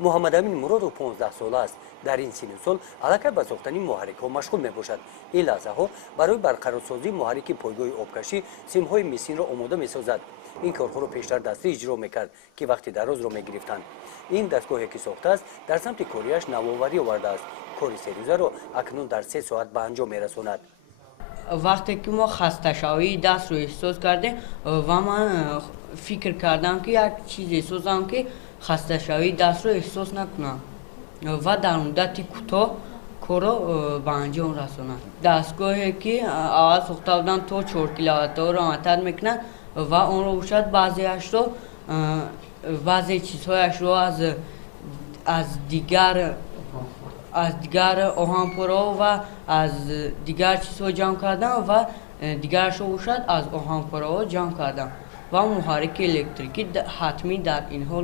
محمدامین مرودов 15 ساله است. در این سن و سال علاقه به ساختن محرک‌ها مشغول می‌باشد. این لحظه‌ها برای برقرارسازی محرک پایگاه آبکشی سیم‌های میسین را آماده می‌سازد. این کارها را پیشتر دستی اجرا می‌کرد که وقتی دراز را می‌گرفتند. این دستگاهی که ساخته است در سمت کاریش نوآوری آورده است. کار سه را اکنون در 3 ساعت به انجام می‌رساند. وقتی که ما خسته شوی دست رو احساس کردیم و من فکر کردم که یک چیزی سازم که خسته شوی دست رو احساس نکنم و در مدت کوتاه کار رو به انجام رسونم. دستگاهی که اول ساخته بودن تا 4 کیلووات رو عمل میکنه و اون رو شاید بعضی چیزهایش رو از دیگر آهنپرا و از دیگر چیزها جمع کردم و دیگرش رو شاید از آهنپرا جمع کردم و محرک الکتریکی حتمی در اینها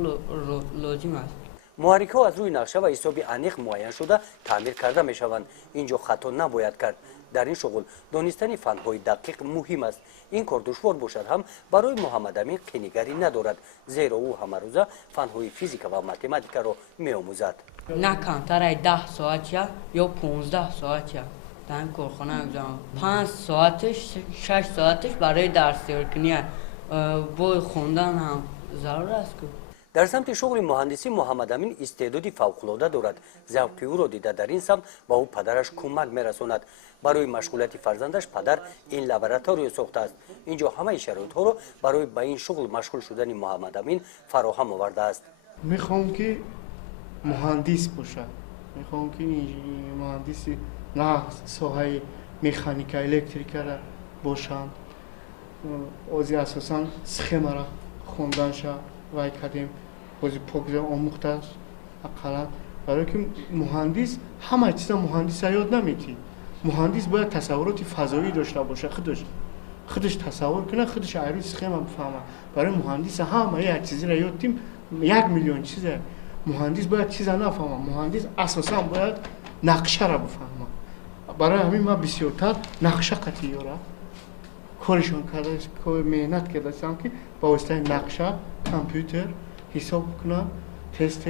لازم است. محرک‌ها از روی نقشه و حساب انیق معین شده تعمیر کرده می‌شوند. اینجا خطا نباید کرد. در این شغل دانستن فن‌های دقیق مهم است. این کار دشوار باشد هم برای محمدامین قینیگری ندارد، زیرا او همه روزه فن‌های فیزیک و متماتیک را می‌آموزد. نه کمتر 10 ساعت یا 15 ساعت در این کارخانه می‌گذارم. 5 ساعتش 6 ساعتش برای درس یادگیری با خوندن هم ضرور است. در سمت شغل مهندسی محمدامین استعدادی فوق‌العاده دارد. ذوق او را دیده در این سمت با او پدرش کمک می‌رساند. برای مشغولیت فرزندش پدر این لابراتوری ساخته است. اینجا همه شرایط‌ها را برای به این شغل مشغول شدن محمدامین فراهم آورده است. می‌خوام که مهندس باشم. می‌خوام که مهندسی نه ساحه مکانیک الکتریک را باشم. از اساساً سخما را خوندن شد و اکادمی بازی پوکزه آموخته است. اقلا برای که مهندس همه چیز مهندس یاد نمی‌گیره. مهندس باید تصورات فضایی داشته باشه. خودش تصور کنه، خودش عروض سخما بفهمه. برای مهندس همه یک چیزی را یاد دیم 1 میلیون چیزه. مهندس باید چیزا نفهمه. مهندس اساساً باید نقشه را بفهمه. برای همین ما بسیارتر نقشه قطعی را کارشون کرده، کار مهنت کردم که با واسطه نقشه کامپیوتر حساب کنم، تست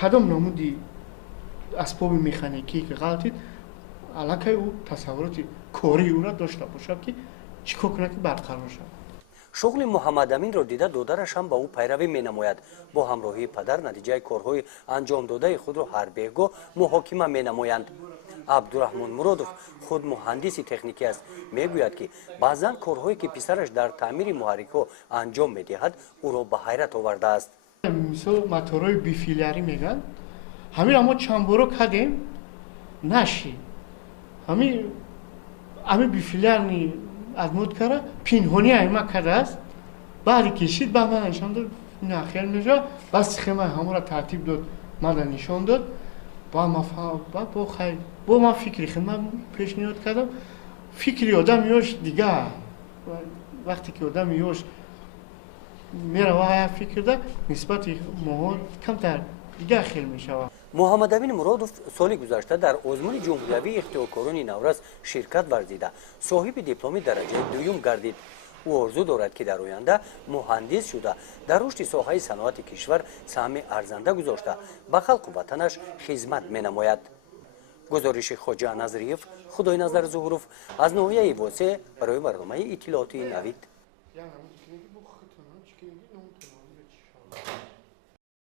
کدام نمودی اسباب مکانیکی که غلطید علاقه او تصورات کاری او را داشته باشه که چیکار کنه که برقرار شود. شغل محمدامین را دیده دادرش هم با او پیروی می‌نماید. با همراهی پدر نتیجه کارهای انجام داده خود را هر بیگاه محاکمه می‌نمایند. عبدالرحمن مرودов خود مهندس تکنیکی است. میگوید که بعضا کارهایی که پسرش در تعمیر محرک‌ها انجام می‌دهد او را به حیرت آورده است. مثلا موتورهای بیفیلری میگن همین ما چند بار کردیم نشی همین بیفیلر نی از مود کرده پینهونی ایما کرده است بعد کشید به من نشان داد نه خیلی میشه بس سخما همون را ترتیب داد من نشان داد با ما فکری خدمت پیشنهاد کردم فکری آدم یوش دیگه وقتی که آدم یوش میره و فکر ده نسبت مهار کمتر دیگه خیلی میشود. محمدامین مرودов سال گذشته در آزمون جمهوری اختراعکاران نوروز شرکت ورزیده صاحب دیپلم درجه دوم گردید. او آرزو دارد که در آینده مهندس شده در رشد ساحه صنعت کشور سهم ارزنده گذاشته به خلق و وطنش خدمت می‌نماید. گزارش خواجه نظریف خدای نظر ظهورов از ناحیه واسه برای برنامه اطلاعاتی نوید.